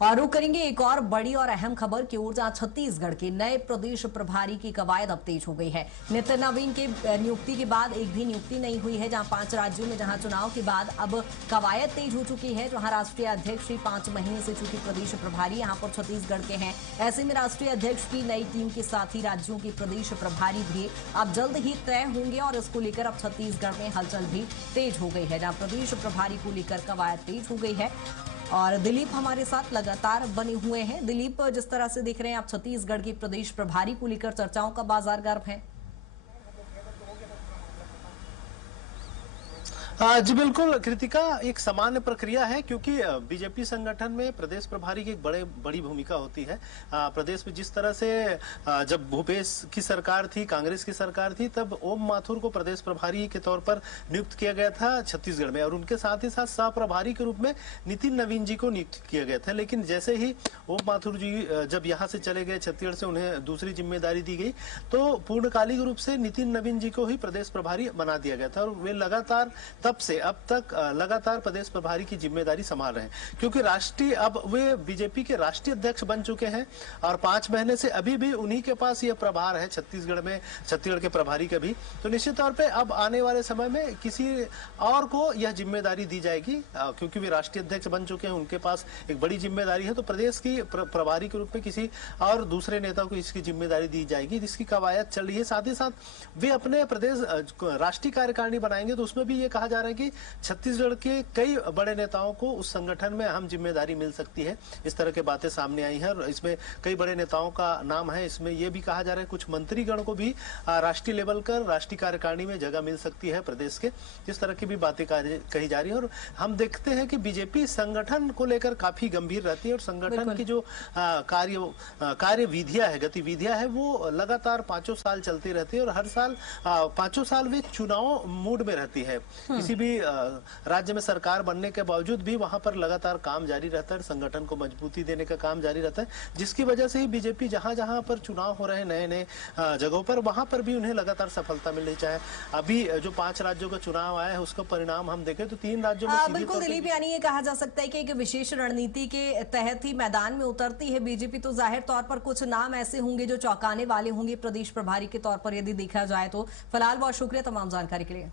और रुक करेंगे एक और बड़ी और अहम खबर की ओर, जहां छत्तीसगढ़ के नए प्रदेश प्रभारी की कवायद अब तेज हो गई है। नितिन नवीन के नियुक्ति के बाद एक भी नियुक्ति नहीं हुई है, जहां 5 राज्यों में जहां चुनाव के बाद अब कवायद तेज हो चुकी है। जहां राष्ट्रीय अध्यक्ष 5 महीने से चुके प्रदेश प्रभारी यहां पर छत्तीसगढ़ के हैं। ऐसे में राष्ट्रीय अध्यक्ष की नई टीम के साथ ही राज्यों के प्रदेश प्रभारी भी अब जल्द ही तय होंगे और इसको लेकर अब छत्तीसगढ़ में हलचल भी तेज हो गई है, जहां प्रदेश प्रभारी को लेकर कवायद तेज हो गई है। और दिलीप हमारे साथ लगातार बने हुए हैं। दिलीप, जिस तरह से देख रहे हैं आप, छत्तीसगढ़ के प्रदेश प्रभारी को लेकर चर्चाओं का बाजार गर्म है। जी बिल्कुल कृतिका, एक सामान्य प्रक्रिया है क्योंकि बीजेपी संगठन में प्रदेश प्रभारी की एक बड़ी भूमिका होती है। प्रदेश में जिस तरह से जब भूपेश की सरकार थी, कांग्रेस की सरकार थी, तब ओम माथुर को प्रदेश प्रभारी के तौर पर नियुक्त किया गया था छत्तीसगढ़ में, और उनके साथ ही साथ सह प्रभारी के रूप में नितिन नवीन जी को नियुक्त किया गया था। लेकिन जैसे ही ओम माथुर जी जब यहाँ से चले गए छत्तीसगढ़ से, उन्हें दूसरी जिम्मेदारी दी गई, तो पूर्णकालिक रूप से नितिन नवीन जी को ही प्रदेश प्रभारी बना दिया गया था और वे लगातार तब से अब तक लगातार प्रदेश प्रभारी की जिम्मेदारी संभाल रहे हैं। क्योंकि अब वे बीजेपी के राष्ट्रीय अध्यक्ष बन चुके हैं और 5 महीने से अभी भी उन्हीं के पास यह प्रभार है छत्तीसगढ़ में, छत्तीसगढ़ के प्रभारी का भी। तो निश्चित तौर पे अब आने वाले समय में किसी और को यह जिम्मेदारी दी जाएगी, क्योंकि वे राष्ट्रीय अध्यक्ष बन चुके हैं, उनके पास एक बड़ी जिम्मेदारी है। तो प्रदेश की प्रभारी के रूप में किसी और दूसरे नेता को इसकी जिम्मेदारी दी जाएगी, जिसकी कवायद चल रही है। साथ ही साथ वे अपने प्रदेश राष्ट्रीय कार्यकारिणी बनाएंगे, तो उसमें भी ये कहा जा रहा है कि छत्तीसगढ़ के कई बड़े नेताओं को उस संगठन में अहम जिम्मेदारी मिल सकती है। इस तरह की बातें सामने आई हैं और इसमें कई बड़े नेताओं का नाम है। इसमें यह भी कहा जा रहा है कुछ मंत्रीगण को भी राष्ट्रीय लेवल कर राष्ट्रीय कार्यकारिणी में जगह मिल सकती है प्रदेश के। इस तरह की भी बातें कही जा रही है और हम देखते हैं कि बीजेपी संगठन को लेकर काफी गंभीर रहती है और संगठन की जो कार्य विधियां है, गतिविधियां है, वो लगातार 5 साल चलती रहती है और हर साल 5 साल वे चुनाव मूड में रहती है। किसी भी राज्य में सरकार बनने के बावजूद भी वहां पर लगातार काम जारी रहता है, संगठन को मजबूती देने का काम जारी रहता है, जिसकी वजह से ही बीजेपी जहां जहां पर चुनाव हो रहे हैं नए नए जगहों पर, वहां पर भी उन्हें लगातार सफलता मिल रही। चाहे अभी जो 5 राज्यों का चुनाव आया है उसका परिणाम हम देखें तो 3 राज्यों में बिल्कुल दिलीप, यानी ये कहा जा सकता है कि एक विशेष रणनीति के तहत ही मैदान में उतरती है बीजेपी। तो जाहिर तौर पर कुछ नाम ऐसे होंगे जो चौंकाने वाले होंगे प्रदेश प्रभारी के तौर पर, यदि देखा जाए तो। फिलहाल बहुत शुक्रिया तमाम जानकारी के लिए।